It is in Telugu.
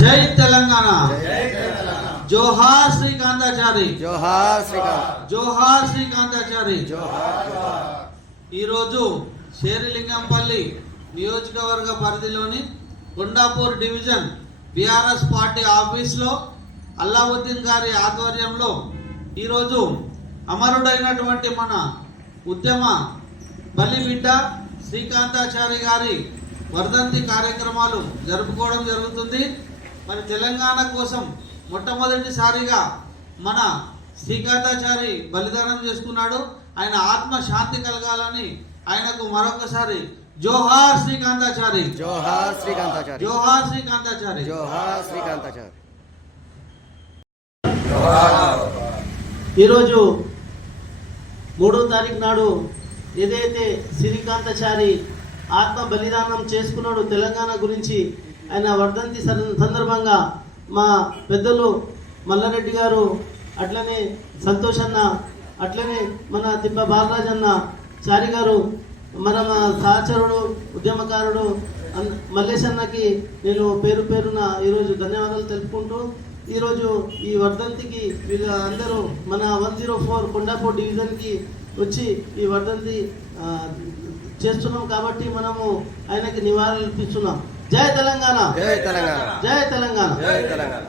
జై తెలంగాణ జోహార్ శ్రీకాంతాచారి జోహార్ శ్రీకాంత్ జోహార్ శ్రీకాంతాచారి జోహార్. ఈరోజు శేరిలింగంపల్లి నియోజకవర్గ పరిధిలోని కొండాపూర్ డివిజన్ బీఆర్ఎస్ పార్టీ ఆఫీస్లో అల్లావుద్దీన్ గారి ఆధ్వర్యంలో ఈరోజు అమరుడైనటువంటి మన ఉద్యమ బలిబిడ్డ శ్రీకాంతాచారి గారి వర్ధంతి కార్యక్రమాలు జరుపుకోవడం జరుగుతుంది. మరి తెలంగాణ కోసం మొట్టమొదటిసారిగా మన శ్రీకాంతాచారి బలిదానం చేసుకున్నాడు. ఆయన ఆత్మ శాంతి కలగాలని ఆయనకు మరొకసారి జోహార్ శ్రీకాంతాచారి జోహార్ శ్రీకాంతాచారి జోహార్ శ్రీకాంతాచారి జోహార్ శ్రీకాంతాచారి. ఈరోజు 3వ తారీఖు నాడు ఏదైతే శ్రీకాంతాచారి ఆత్మ బలిదానం చేసుకున్నాడు తెలంగాణ గురించి, ఆయన వర్ధంతి సందర్భంగా మా పెద్దలు మల్లారెడ్డి గారు, అట్లనే సంతోష్ అన్న, అట్లనే మన తిప్ప బాలరాజన్న చారి గారు, మన సహచరుడు ఉద్యమకారుడు మల్లేష్ అన్నకి నేను పేరు పేరున ఈరోజు ధన్యవాదాలు తెలుపుకుంటూ, ఈరోజు ఈ వర్ధంతికి వీళ్ళ అందరూ మన 104 కొండాపూర్ డివిజన్కి వచ్చి ఈ వర్ధంతి చేస్తున్నాం కాబట్టి మనము ఆయనకి నివాళులు ఇస్తున్నాం. జై తెలంగాణ, జై తెలంగాణ, జై తెలంగాణ, జై తెలంగాణ.